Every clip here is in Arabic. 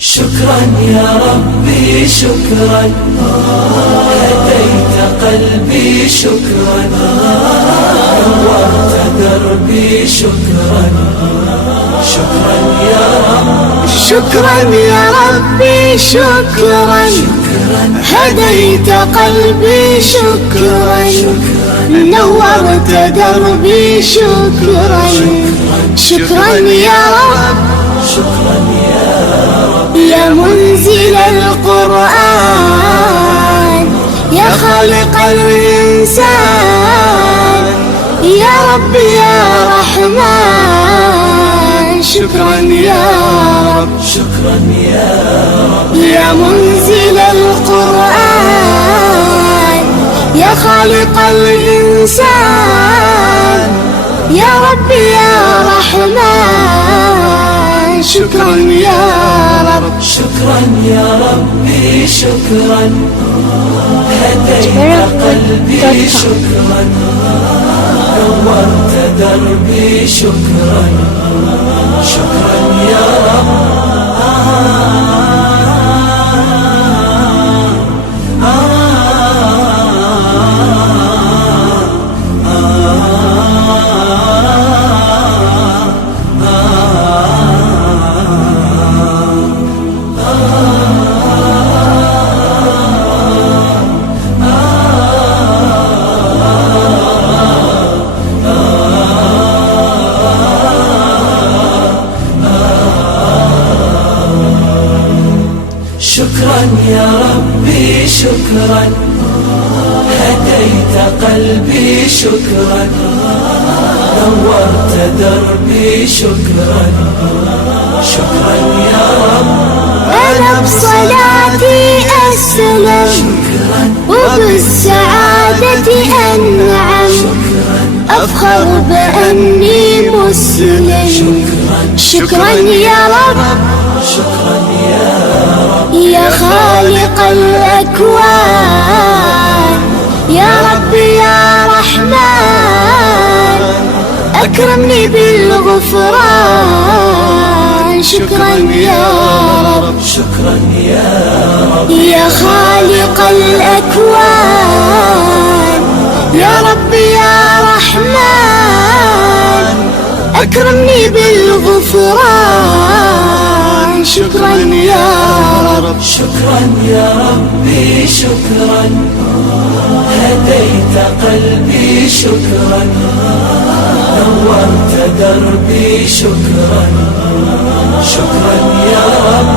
شكرا يا ربي شكرا، هديت قلبي شكرا، نورت دربي شكرا. شكرا يا رب، شكرا يا ربي شكرا، هديت قلبي شكرا، نورت دربي شكرا. شكرا يا رب، شكرا يا رب، يا منزل القرآن، يا خالق الإنسان، يا رب يا رحمن. شكرا يا رب، شكرا يا رب، يا منزل القرآن، يا خالق الإنسان، يا رب يا رحمن. شكرا يا رب، شكرا يا ربي شكرا، هديت قلبي شكرا، نورت دربي شكرا. شكرا يا رب، شكرا يا ربي شكرا، هديت قلبي شكرا، نورت دربي شكرا. شكرا يا رب، أنا بصلاتي أسلم، وبالسعادة أنعم، أفخر بأني مسلم. شكرا يا رب، شكرا يا رب، يا خالق الأكوان، يا رب يا رحمن، أكرمني بالغفران. شكرا يا رب، شكرا يا رب، يا خالق الأكوان، يا رب يا رحمن، أكرمني بالغفران. شكرا يا رب، شكرا يا ربي شكرا، هديت قلبي شكرا، نورت دربي شكرا. شكرا يا رب،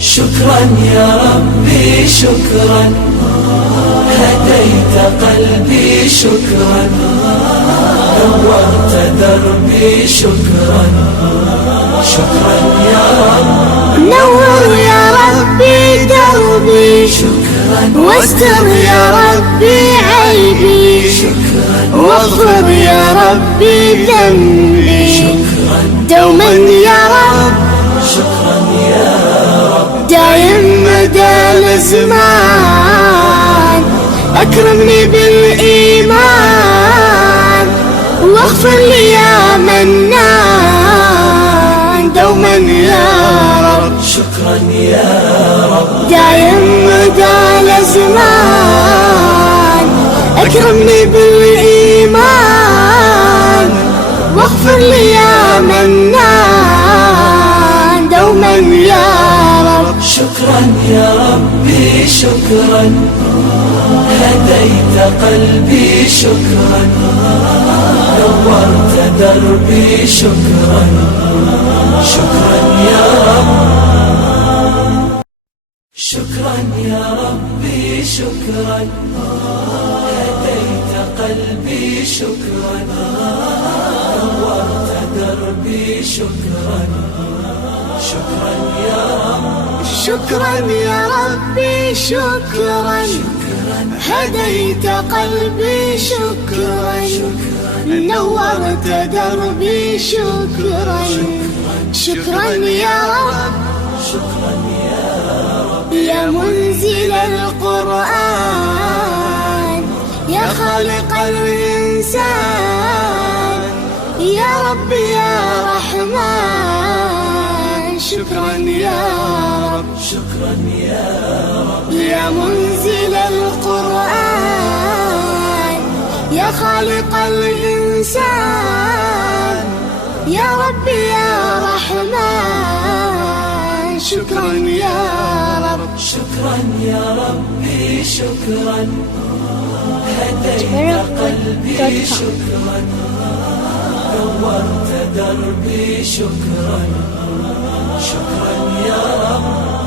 شكرا يا ربي شكرا، هديت قلبي شكرا، نورت دربي شكرا. شكرا يا رب، نور يا ربي دربي، شكرا واستر يا ربي عيبي، واغفر يا ربي ذنبي. شكرا دوما يا رب، شكرا يا رب، دايم مدى الزمان، أكرمني بالإيمان، واغفر لي يا منان. دوما يا رب، شكرا يا رب، دايم مدى الزمان، أكرمني بالإيمان، واغفر لي يا منان. دوما يا رب، شكرا يا ربي شكرا، هديت قلبي شكرا، نورت دربي شكرا. شكرا يا رب، شكرا يا ربي شكرا، هديت قلبي شكرا، نورت دربي شكرا. شكرا يا رب شكرا يا ربي شكرا هديت قلبي شكرا نورت دربي شكرا شكرا يا رب شكرا يا رب يا منزل القرآن يا خالق الإنسان يا رب يا رحمن شكرا يا رب شكرا يا رب يا منزل القرآن يا خالق الإنسان يا رب يا رحمن شكرا يا رب شكرا يا ربي شكرا هديت قلبي شكرا نورت دربي شكرا شكرا يا رب